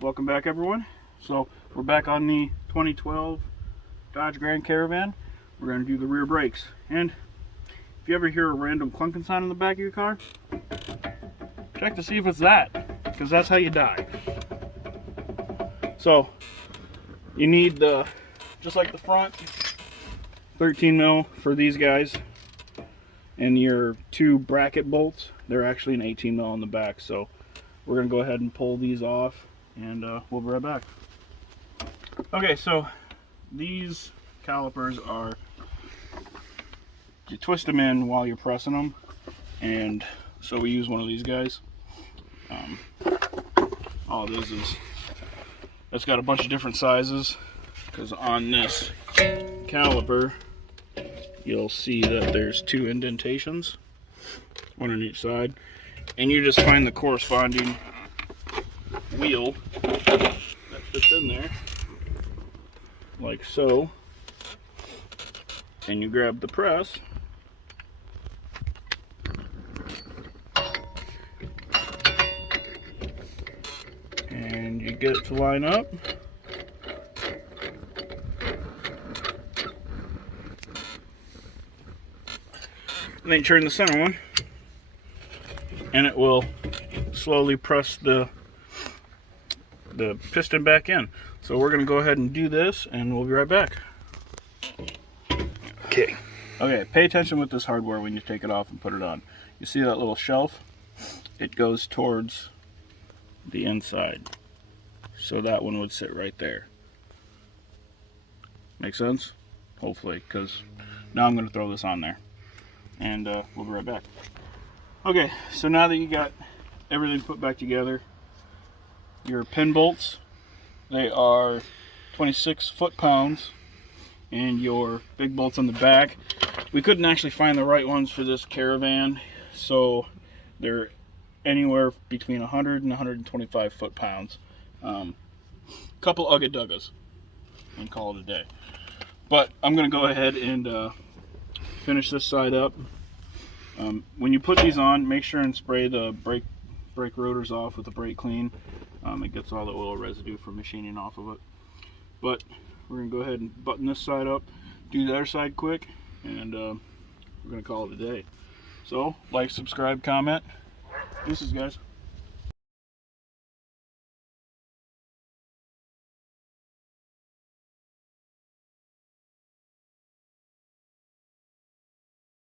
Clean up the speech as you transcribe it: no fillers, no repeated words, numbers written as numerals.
Welcome back, everyone. So we're back on the 2012 Dodge Grand Caravan. We're going to do the rear brakes. And if you ever hear a random clunking sound in the back of your car, check to see if it's that, because that's how you die. So you need the, just like the front, 13 mil for these guys, and your two bracket bolts, they're actually an 18 mil on the back. So we're going to go ahead and pull these off, and we'll be right back. Okay, so these calipers are, you twist them in while you're pressing them, and so we use one of these guys. All it is it's got a bunch of different sizes, because on this caliper you'll see that there's two indentations, one on each side, and you just find the corresponding wheel that fits in there, like so, and you grab the press, and you get it to line up, and then you turn the center one, and it will slowly press the piston back in. So we're going to go ahead and do this, and we'll be right back. Okay, pay attention with this hardware when you take it off and put it on. You see that little shelf? It goes towards the inside, so that one would sit right there. Make sense? Hopefully, because now I'm going to throw this on there, and we'll be right back. Okay, so now that you got everything put back together, your pin bolts, they are 26 foot-pounds, and your big bolts on the back, we couldn't actually find the right ones for this Caravan, so they're anywhere between 100 and 125 foot-pounds. Couple ugga-duggas, and call it a day. But I'm going to go ahead and finish this side up. When you put these on, make sure and spray the brake rotors off with the brake clean. It gets all the oil residue from machining off of it. But we're going to go ahead and button this side up, do the other side quick, and we're going to call it a day. So, like, subscribe, comment. Deuces, guys.